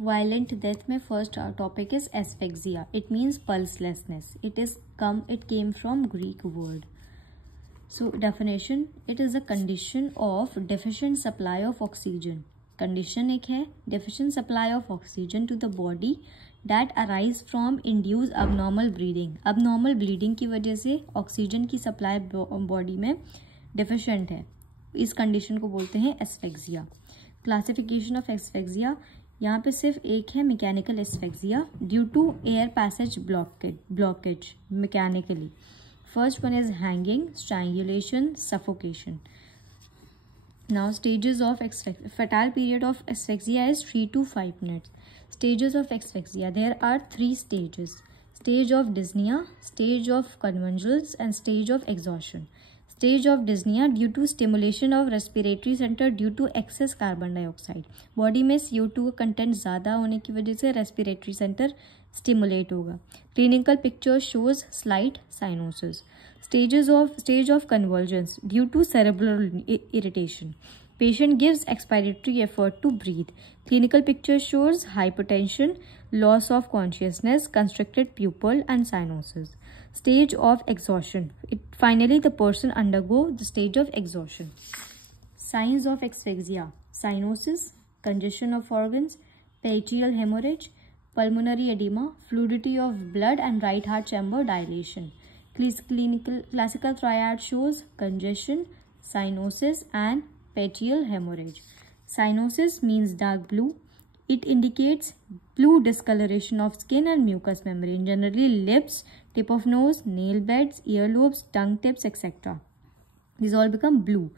Violent death में first topic is asphyxia. It means पल्सलेसनेस. It came from Greek word. So definition, it is a condition of deficient supply of oxygen. Condition एक है deficient supply of oxygen to the body that arise from induced abnormal bleeding. Abnormal bleeding की वजह से oxygen की supply body में deficient है. इस condition को बोलते हैं एस्फेक्सिया. क्लासिफिकेशन ऑफ एस्फेक्सिया, यहाँ पे सिर्फ एक है mechanical asphyxia due to air passage blockage mechanically. First one is hanging, strangulation, suffocation. Now stages of fatal period of asphyxia is 3 to 5 minutes. Stages of asphyxia, there are 3 stages. Stage of dyspnea, stage of convulsions and stage of exhaustion. Stage of dyspnea due to stimulation of respiratory center due to excess carbon dioxide. Body में CO2 का content ज़्यादा होने की वजह से respiratory centre stimulate होगा. Clinical picture shows slight cyanosis. Stage of convulsions due to cerebral irritation. Patient gives expiratory effort to breathe. Clinical picture shows hypertension, loss of consciousness, constricted pupil and cyanosis. Stage of exhaustion. Finally, the person undergo the stage of exhaustion. Signs of asphyxia: cyanosis, congestion of organs, petechial hemorrhage, pulmonary edema, fluidity of blood and right heart chamber dilation. Classical triad shows congestion, cyanosis and petechial hemorrhage. Cyanosis means dark blue. It indicates blue discoloration of skin and mucous membrane, generally lips, tip of nose, nail beds, earlobes, tongue tips, etc. These all become blue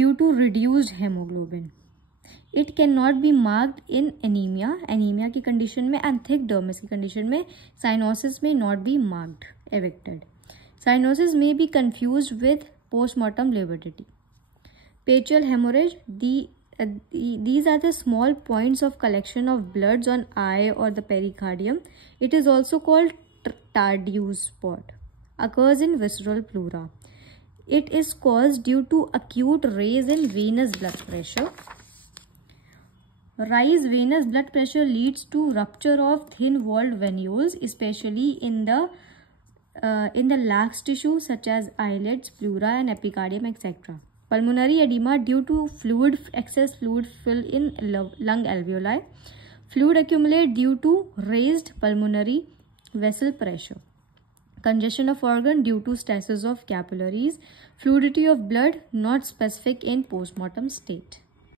due to reduced hemoglobin. It cannot be marked in anemia. Anemia की condition में and thick dermis की condition में cyanosis may not be marked, evicted. Cyanosis may be confused with postmortem lividity. Petechial hemorrhage, these are the small points of collection of bloods on eye or the pericardium. It is also called Tardieu's spot. Occurs in visceral pleura. It is caused due to acute rise in venous blood pressure. Rise venous blood pressure leads to rupture of thin-walled venules, especially in the lax tissue such as eyelids, pleura, and epicardium, etc. Pulmonary edema due to excess fluid fill in lung alveoli. Fluid accumulate due to raised pulmonary vessel pressure. Congestion of organ due to stasis of capillaries. Fluidity of blood not specific in postmortem state.